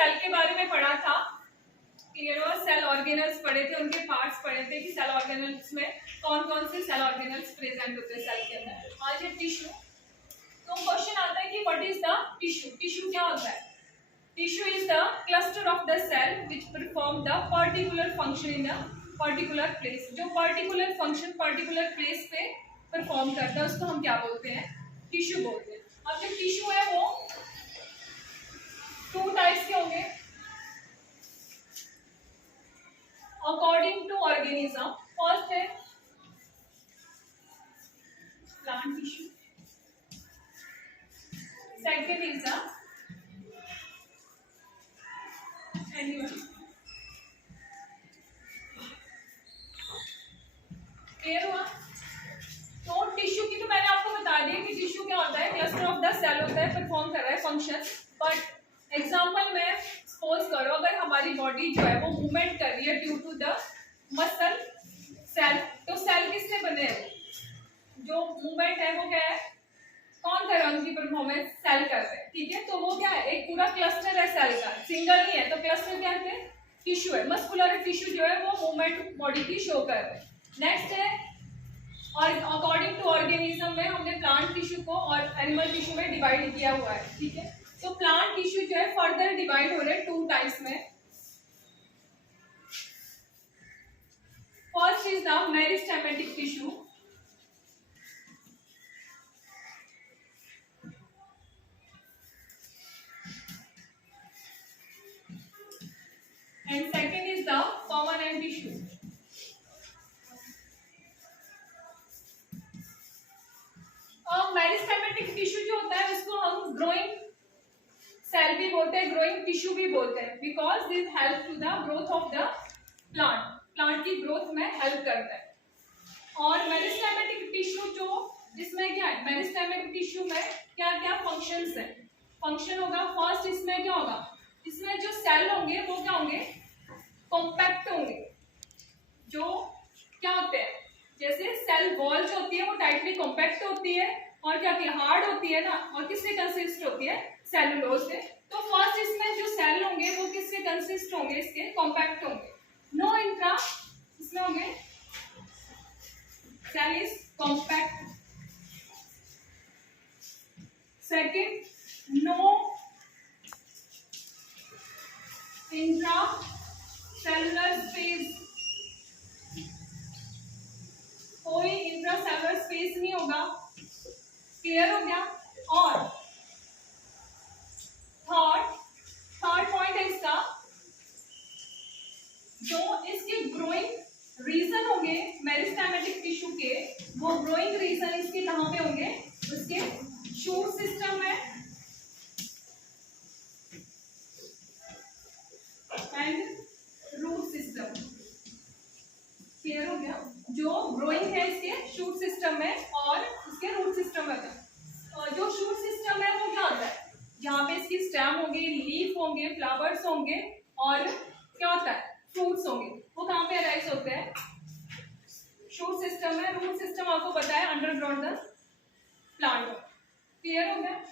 Cell के बारे में पढ़ा था कि सेल ऑर्गेनल्स पढ़े थे, उनके पार्ट्स पढ़े थे कि सेल ऑर्गेनल्स में कौन कौन से सेल ऑर्गेनल्स प्रेजेंट होते हैं सेल के अंदर। आज है टिश्यू। तो क्वेश्चन आता है कि what is the tissue. Tissue क्या होता है? Tissue is the cluster of the cell which perform the particular function in a particular place. जो पर्टिकुलर फंक्शन पर्टिकुलर प्लेस पे परफॉर्म करता है उसको हम क्या बोलते हैं? टिश्यू बोलते हैं। अब जो टिश्यू है वो टू टाइप्स के होंगे अकॉर्डिंग टू ऑर्गेनिज्म। फर्स्ट है plant tissue, second is the animal. Clear हुआ? तो टिश्यू की तो मैंने आपको बता दिया कि टिश्यू क्या होता है, क्लस्टर ऑफ द सेल होता है, परफॉर्म कर रहा है फंक्शन। बट एग्जांपल में सपोज करो अगर हमारी बॉडी जो है वो मूवमेंट कर रही है due to the muscle cell, तो सेल किससे बने हैं? जो मूवमेंट है वो क्या है, कौन कर रहा है उनकी परफॉर्मेंस? सेल कर रहे हैं, ठीक है। तो वो क्या है, एक पूरा क्लस्टर है सेल का, सिंगल नहीं है। तो क्लस्टर क्या है? टिश्यू है। मस्कुलर टिश्यू जो है वो मूवमेंट बॉडी की शो कर रहे हैं। नेक्स्ट है और अकॉर्डिंग टू ऑर्गेनिज्म में हमने प्लांट टिश्यू को और एनिमल टिश्यू में डिवाइड किया हुआ है, ठीक है। तो प्लांट टिश्यू जो है फर्दर डिवाइड हो रहे हैं टू टाइप्स में। First is the meristematic tissue and second is the permanent tissue। अब मेरिस्टेमेटिक टिश्यू जो होता है उसको हम ग्रोइंग सेल भी बोलते हैं, ग्रोइंग टिश्यू भी बोलते हैं, because this help to the growth of the plant, plant की ग्रोथ में हेल्प करता है। और मेरिस्टेमेटिक टिश्यू जो इसमें क्या है, मेरिस्टेमेटिक टिश्यू में क्या क्या फंक्शंस है? फंक्शन होगा फर्स्ट इसमें क्या होगा, इसमें जो सेल होंगे वो क्या होंगे, कॉम्पैक्ट होंगे। जो क्या होते हैं, जैसे सेल वॉल जो होती है वो टाइटली कॉम्पैक्ट होती है और क्या होती है, हार्ड होती है ना, और किससे कंसिस्ट होती है, सेलुलोज से। तो फर्स्ट इसमें जो सेल होंगे वो किससे कंसिस्ट होंगे, इसके कॉम्पैक्ट होंगे। नो इंट्रा इसमें होंगे, cell is compact. Second, no intra cellular space, कोई इंट्रासेलुलर स्पेस नहीं होगा। क्लियर हो गया? और थर्ड पॉइंट है इसका, जो इसके ग्रोइंग रीजन होंगे मेरिस्टेमेटिक टिश्यू के, वो ग्रोइंग रीजन इसके कहां पे होंगे, उसके शूट सिस्टम में एंड रूट सिस्टम। क्लियर हो गया? जो ग्रोइंग है इसके शूट सिस्टम में और इसके रूट सिस्टम में होता है। और जो शूट सिस्टम है वो क्या होता है, जहाँ पे इसकी स्टेम होगी, लीफ होंगे, फ्लावर्स होंगे और क्या होता है, फ्रूट्स होंगे। वो कहाँ पे अराइज होते हैं, शूट सिस्टम में। रूट सिस्टम आपको पता है अंडरग्राउंड द प्लांट। क्लियर हो गया?